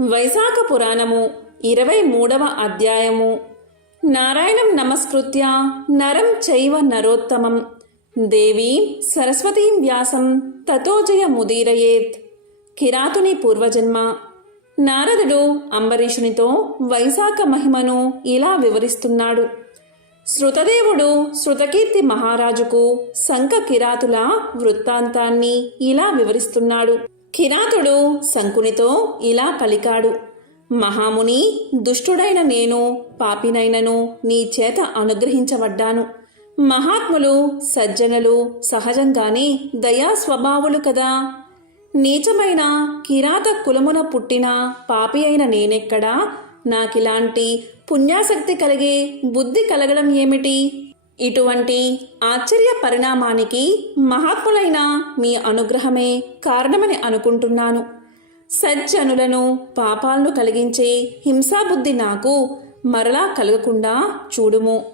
వైశాఖ పురాణము ఇరవై మూడవ అధ్యాయము. నారాయణం నమస్కృత్య నరం చైవ నరోత్తమం. దేవీ సరస్వతీం వ్యాసం తతోజయ ముదీరయేత్. కిరాతుని పూర్వజన్మ. నారదుడు అంబరీషునితో వైశాఖ మహిమను ఇలా వివరిస్తున్నాడు. శృతదేవుడు శృతకీర్తి మహారాజుకు శంఖ కిరాతుల వృత్తాంతాన్ని ఇలా వివరిస్తున్నాడు. కిరాతుడు శంకునితో ఇలా పలికాడు. మహాముని దుష్టుడైన నేను పాపినైనను నీ చేత అనుగ్రహించబడ్డాను. మహాత్ములు సజ్జనులు సహజంగానే దయా స్వభావులు కదా. నీచమైన కిరాత కులమున పుట్టిన పాపి అయిన నేనెక్కడా? నాకిలాంటి పుణ్యాసక్తి కలిగే బుద్ధి కలగడం ఏమిటి? ఇటువంటి ఆశ్చర్య పరిణామానికి మహాత్ములైన మీ అనుగ్రహమే కారణమని అనుకుంటున్నాను. సజ్జనులను పాపాలను కలిగించే హింసాబుద్ధి నాకు మరలా కలగకుండా చూడుము.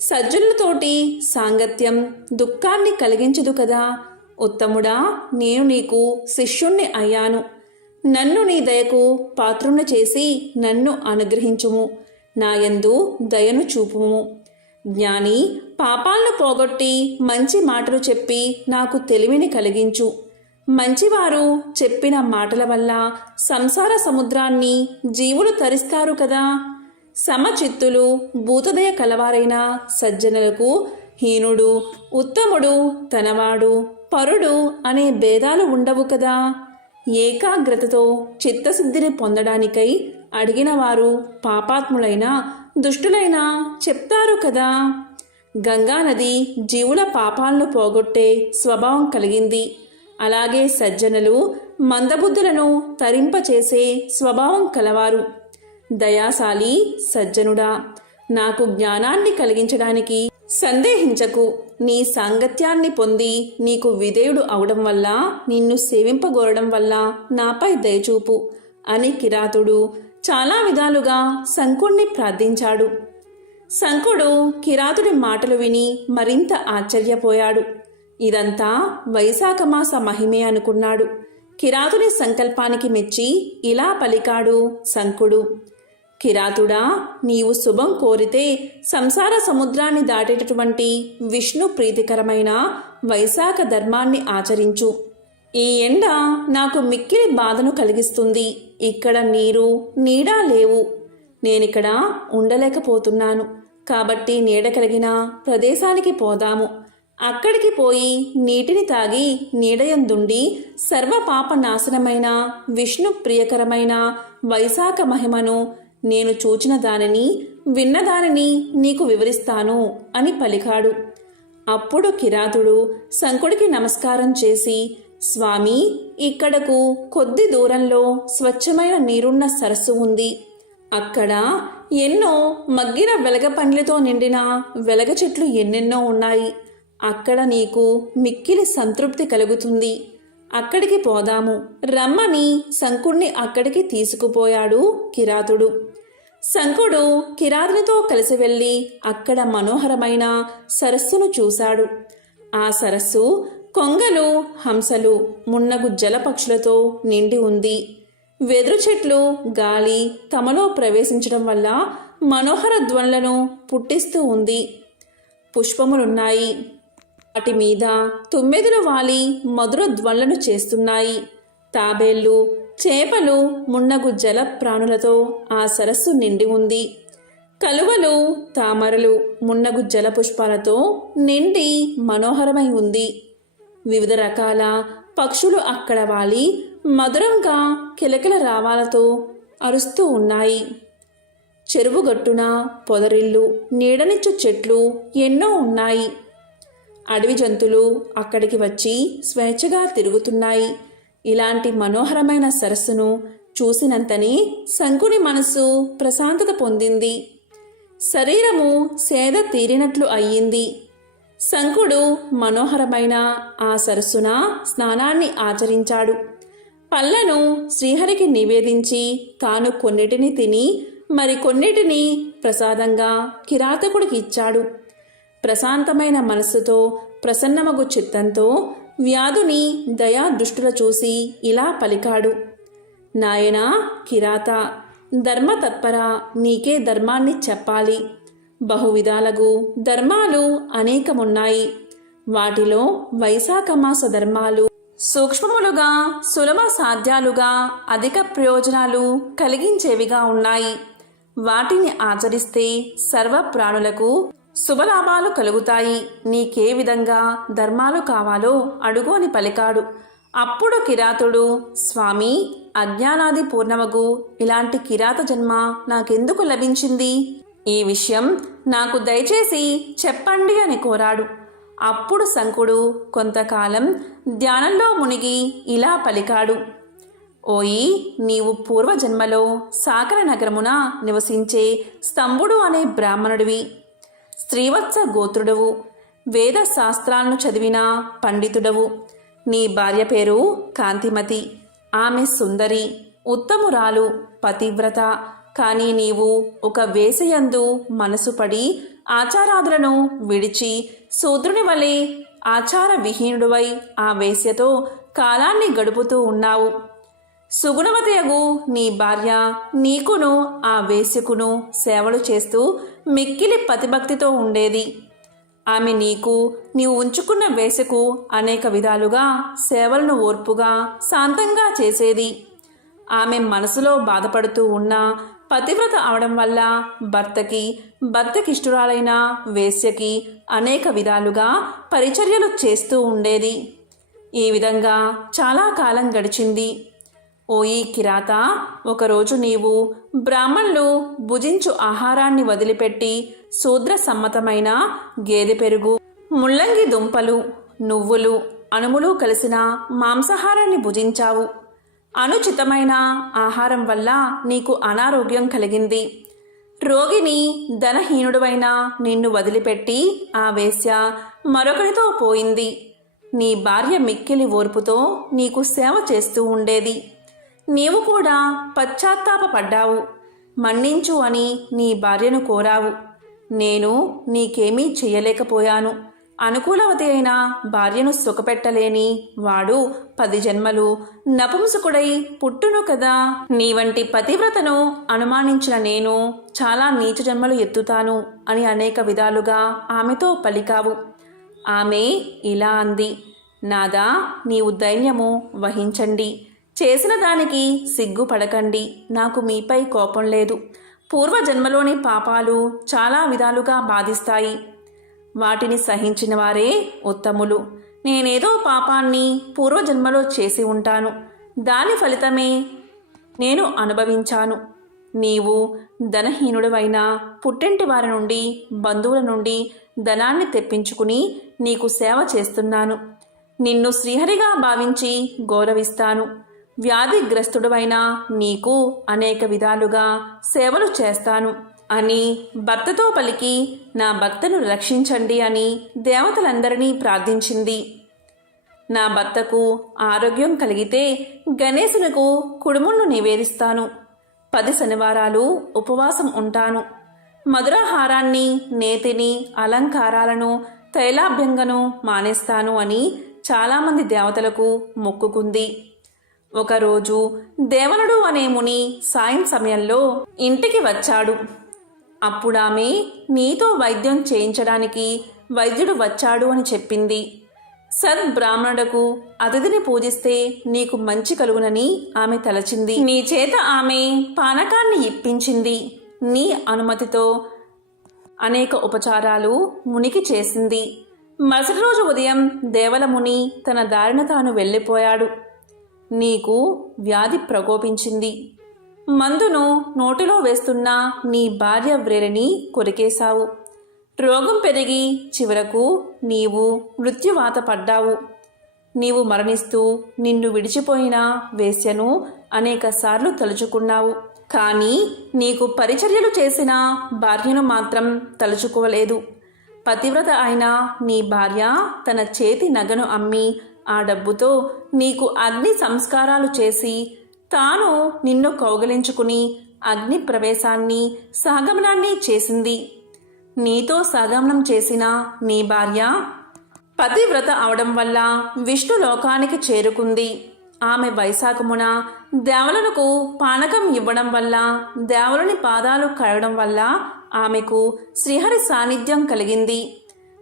సజ్జనులతోటి సాంగత్యం దుఃఖాన్ని కలిగించదు కదా. ఉత్తముడా నేను నీకు శిష్యుణ్ణి అయ్యాను. నన్ను నీ దయకు పాత్రుణ్ణి చేసి నన్ను అనుగ్రహించుము. నాయందు దయను చూపుము. జ్ఞాని పాపాలను పోగొట్టి మంచి మాటలు చెప్పి నాకు తెలివిని కలిగించు. మంచివారు చెప్పిన మాటల వల్ల సంసార సముద్రాన్ని జీవులు తరిస్తారు కదా. సమచిత్తులు భూతదయ కలవారైన సజ్జనులకు హీనుడు ఉత్తముడు తనవాడు పరుడు అనే భేదాలు ఉండవు కదా. ఏకాగ్రతతో చిత్తశుద్ధిని పొందడానికై అడిగిన వారు పాపాత్ములైన దుష్టులైన చెప్తారు కదా. గంగానది జీవుల పాపాలను పోగొట్టే స్వభావం కలిగింది. అలాగే సజ్జనులు మందబుద్ధులను తరింపచేసే స్వభావం కలవారు. దయాశాలి సజ్జనుడా నాకు జ్ఞానాన్ని కలిగించడానికి సందేహించకు. నీ సాంగత్యాన్ని పొంది నీకు విధేయుడు అవడం వల్ల నిన్ను సేవింపగోరడం వల్ల నాపై దయచూపు. అని కిరాతుడు చాలా విధాలుగా శంకుణ్ణి ప్రార్థించాడు. శంకుడు కిరాతుడి మాటలు విని మరింత ఆశ్చర్యపోయాడు. ఇదంతా వైశాఖ మాస మహిమే అనుకున్నాడు. కిరాతుడి సంకల్పానికి మెచ్చి ఇలా పలికాడు శంకుడు. కిరాతుడా నీవు శుభం కోరితే సంసార సముద్రాన్ని దాటేటటువంటి విష్ణు ప్రీతికరమైన వైశాఖ ధర్మాన్ని ఆచరించు. ఈ ఎండ నాకు మిక్కిలి బాధను కలిగిస్తుంది. ఇక్కడ నీరు నీడా లేవు. నేనిక్కడ ఉండలేకపోతున్నాను. కాబట్టి నీడ కలిగిన ప్రదేశానికి పోదాము. అక్కడికి పోయి నీటిని తాగి నీడయందుండి సర్వపాప నాశనమైన విష్ణు ప్రియకరమైన వైశాఖ మహిమను నేను చూచిన దానిని విన్న దానిని నీకు వివరిస్తాను అని పలికాడు. అప్పుడు కిరాతుడు శంకుడికి నమస్కారం చేసి స్వామి ఇక్కడకు కొద్ది దూరంలో స్వచ్ఛమైన నీరున్న సరస్సు ఉంది. అక్కడ ఎన్నో మగ్గిన వెలగ పండ్లతో నిండిన వెలగ చెట్లు ఎన్నెన్నో ఉన్నాయి. అక్కడ నీకు మిక్కిలి సంతృప్తి కలుగుతుంది. అక్కడికి పోదాము. రమ్మని శంకుణ్ణి అక్కడికి తీసుకుపోయాడు కిరాతుడు. శంకుడు కిరాతునితో కలిసి వెళ్ళి అక్కడ మనోహరమైన సరస్సును చూశాడు. ఆ సరస్సు కొంగలు హంసలు మున్నగు జలపక్షులతో నిండి ఉంది. వెదురు చెట్లు గాలి తమలో ప్రవేశించడం వల్ల మనోహర ధ్వనులను పుట్టిస్తూ ఉంది. పుష్పములున్నాయి. వాటి మీద తుమ్మెదులు వాలి మధుర ధ్వనులను చేస్తున్నాయి. తాబేళ్ళు చేపలు మున్నగు జల ప్రాణులతో ఆ సరస్సు నిండి ఉంది. కలువలు తామరలు మున్నగు జల పుష్పాలతో నిండి మనోహరమై ఉంది. వివిధ రకాల పక్షులు అక్కడ వాలి మధురంగా కిలకిల రావాలతో అరుస్తూ ఉన్నాయి. చెరువు గట్టున పొదరిల్లు నీడనిచ్చు చెట్లు ఎన్నో ఉన్నాయి. అడవి జంతువులు అక్కడికి వచ్చి స్వేచ్ఛగా తిరుగుతున్నాయి. ఇలాంటి మనోహరమైన సరస్సును చూసినంతనే శంకుని మనసు ప్రశాంతత పొందింది. శరీరము సేద తీరినట్లు అయ్యింది. శంకుడు మనోహరమైన ఆ సరస్సున స్నానాన్ని ఆచరించాడు. పళ్ళను శ్రీహరికి నివేదించి తాను కొన్నిటిని తిని మరికొన్నిటిని ప్రసాదంగా కిరాతకుడికి ఇచ్చాడు. ప్రశాంతమైన మనస్సుతో ప్రసన్నమగు చిత్తంతో వ్యాధుని దయా దృష్టుల చూసి ఇలా పలికాడు. నాయనా కిరాత ధర్మతత్పర నీకే ధర్మాన్ని చెప్పాలి. బహువిధాలగు ధర్మాలు అనేకమున్నాయి. వాటిలో వైశాఖమాస ధర్మాలు సూక్ష్మములుగా సులభ సాధ్యాలుగా అధిక ప్రయోజనాలు కలిగించేవిగా ఉన్నాయి. వాటిని ఆచరిస్తే సర్వ ప్రాణులకు శుభలాభాలు కలుగుతాయి. నీకే విధంగా ధర్మాలు కావాలో అడుగు అని పలికాడు. అప్పుడు కిరాతుడు స్వామి అజ్ఞానాది పూర్ణమగు ఇలాంటి కిరాత జన్మ నాకెందుకు లభించింది? ఈ విషయం నాకు దయచేసి చెప్పండి అని కోరాడు. అప్పుడు శంకుడు కొంతకాలం ధ్యానంలో మునిగి ఇలా పలికాడు. ఓయి నీవు పూర్వజన్మలో సాకర నగరమున నివసించే స్తంభుడు అనే బ్రాహ్మణుడివి. శ్రీవత్స గోత్రుడవు. వేద శాస్త్రాలను చదివిన పండితుడవు. నీ భార్య పేరు కాంతిమతి. ఆమె సుందరి ఉత్తమురాలు పతివ్రత కానీ నీవు ఒక వేసయందు మనసుపడి ఆచారాదులను విడిచి శూద్రుని వలె ఆచార విహీనుడివై ఆ వేశ్యతో కాలాన్ని గడుపుతూ ఉన్నావు. సుగుణవతయగు నీ భార్య నీకును ఆ వేశ్యకును సేవలు చేస్తూ మిక్కిలి పతిభక్తితో ఉండేది. ఆమె నీకు నీవు ఉంచుకున్న వేసకు అనేక విధాలుగా సేవలను ఓర్పుగా శాంతంగా చేసేది. ఆమె మనసులో బాధపడుతూ ఉన్న పతివ్రత అవడం వల్ల భర్తకి భర్తకిష్టురాలైన వేశ్యకి అనేక విధాలుగా పరిచర్యలు చేస్తూ ఉండేది. ఈ విధంగా చాలా కాలం గడిచింది. ఓయి కిరాత ఒకరోజు నీవు బ్రాహ్మణులు భుజించు ఆహారాన్ని వదిలిపెట్టి శూద్ర సమ్మతమైన గేదె పెరుగు ముల్లంగి దుంపలు నువ్వులు అణుములు కలిసిన మాంసాహారాన్ని భుజించావు. అనుచితమైన ఆహారం వల్ల నీకు అనారోగ్యం కలిగింది. రోగిని ధనహీనుడువైన నిన్ను వదిలిపెట్టి ఆ వేశ్య మరొకరితో పోయింది. నీ భార్య మిక్కిలి ఓర్పుతో నీకు సేవ చేస్తూ ఉండేది. నీవు కూడా పశ్చాత్తాపపడ్డావు. మన్నించు అని నీ భార్యను కోరావు. నేను నీకేమీ చేయలేకపోయాను. అనుకూలవతి అయిన భార్యను సుఖపెట్టలేని వాడు పది జన్మలు నపుంసకుడై పుట్టును కదా. నీ వంటి పతివ్రతను అనుమానించిన నేను చాలా నీచ జన్మలు ఎత్తుతాను అని అనేక విధాలుగా ఆమెతో పలికావు. ఆమె ఇలా అంది నాదా నీవు దైన్యము వహించండి. చేసిన దానికి సిగ్గుపడకండి. నాకు మీపై కోపం లేదు. పూర్వజన్మలోని పాపాలు చాలా విధాలుగా బాధిస్తాయి. వాటిని సహించిన వారే ఉత్తములు. నేనేదో పాపాన్ని పూర్వజన్మలో చేసి ఉంటాను. దాని ఫలితమే నేను అనుభవించాను. నీవు ధనహీనుడవైన పుట్టింటి వారి నుండి బంధువుల నుండి ధనాన్ని తెప్పించుకుని నీకు సేవ చేస్తున్నాను. నిన్ను శ్రీహరిగా భావించి గౌరవిస్తాను. వ్యాధిగ్రస్తుడవైన నీకు అనేక విధాలుగా సేవలు చేస్తాను. అని భర్తతో పలికి నా భర్తను రక్షించండి అని దేవతలందరినీ ప్రార్థించింది. నా భర్తకు ఆరోగ్యం కలిగితే గణేశునకు కుడుములను నివేదిస్తాను. పది శనివారాలు ఉపవాసం ఉంటాను. మధురాహారాన్ని నేతిని అలంకారాలను తైలాభ్యంగను మానేస్తాను అని చాలామంది దేవతలకు మొక్కుకుంది. ఒకరోజు దేవనుడు అనే ముని సాయం సమయంలో ఇంటికి వచ్చాడు. అప్పుడామె నీతో వైద్యం చేయించడానికి వైద్యుడు వచ్చాడు అని చెప్పింది. సద్బ్రాహ్మణుడకు అతిథిని పూజిస్తే నీకు మంచి కలుగునని ఆమె తలచింది. నీ చేత ఆమె పానకాన్ని ఇప్పించింది. నీ అనుమతితో అనేక ఉపచారాలు మునికి చేసింది. మరుసటి రోజు ఉదయం దేవలముని తన దారిన తాను వెళ్ళిపోయాడు. నీకు వ్యాధి ప్రకోపించింది. మందును నోటిలో వేస్తున్న నీ భార్య వ్రేలిని కొరికేశావు. రోగం పెరిగి చివరకు నీవు మృత్యువాత పడ్డావు. నీవు మరణిస్తూ నిన్ను విడిచిపోయిన వేశ్యను అనేకసార్లు తలుచుకున్నావు. కానీ నీకు పరిచర్యలు చేసిన భార్యను మాత్రం తలుచుకోలేదు. పతివ్రత అయిన నీ భార్య తన చేతి నగను అమ్మి ఆ డబ్బుతో నీకు అగ్ని సంస్కారాలు చేసి తాను నిన్ను కౌగలించుకుని అగ్ని ప్రవేశాన్ని సహగమనాన్ని చేసింది. నీతో సహగమనం చేసిన నీ భార్య పతివ్రత అవడం వల్ల విష్ణు లోకానికి చేరుకుంది. ఆమె వైశాఖమున దేవలులకు పానకం ఇవ్వడం వల్ల దేవలుని పాదాలు కడగడం వల్ల ఆమెకు శ్రీహరి సాన్నిధ్యం కలిగింది.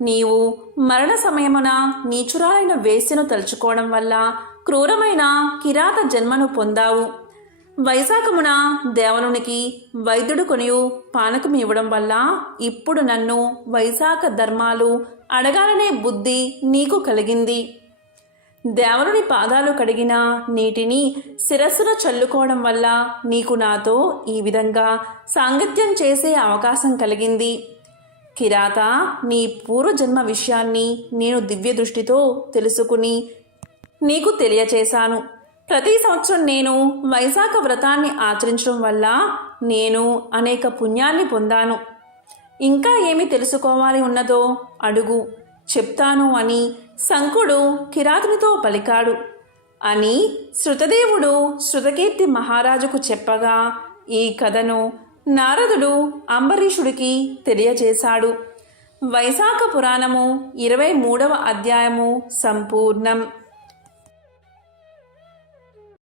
నీవు మరణ సమయమున నీచురాలైన వేశ్యను తలుచుకోవడం వల్ల క్రూరమైన కిరాత జన్మను పొందావు. వైశాఖమున దేవలునికి వైద్యుడు కొనియు పానకం ఇవ్వడం వల్ల ఇప్పుడు నన్ను వైశాఖ ధర్మాలు అడగాలనే బుద్ధి నీకు కలిగింది. దేవరుని పాదాలు కడిగిన నీటిని శిరస్సును చల్లుకోవడం వల్ల నీకు నాతో ఈ విధంగా సాంగత్యం చేసే అవకాశం కలిగింది. కిరాత నీ పూర్వజన్మ విషయాన్ని నేను దివ్య దృష్టితో తెలుసుకుని నీకు తెలియచేశాను. ప్రతి సంవత్సరం నేను వైశాఖ వ్రతాన్ని ఆచరించడం వల్ల నేను అనేక పుణ్యాన్ని పొందాను. ఇంకా ఏమి తెలుసుకోవాలి ఉన్నదో అడుగు. చెప్తాను అని శంకుడు కిరాతునితో పలికాడు. అని శృతదేవుడు శృతకీర్తి మహారాజుకు చెప్పగా ఈ కథను నారదుడు అంబరీషుడికి తెలియజేశాడు వైశాఖ పురాణము ఇరవై మూడవ అధ్యాయము సంపూర్ణం.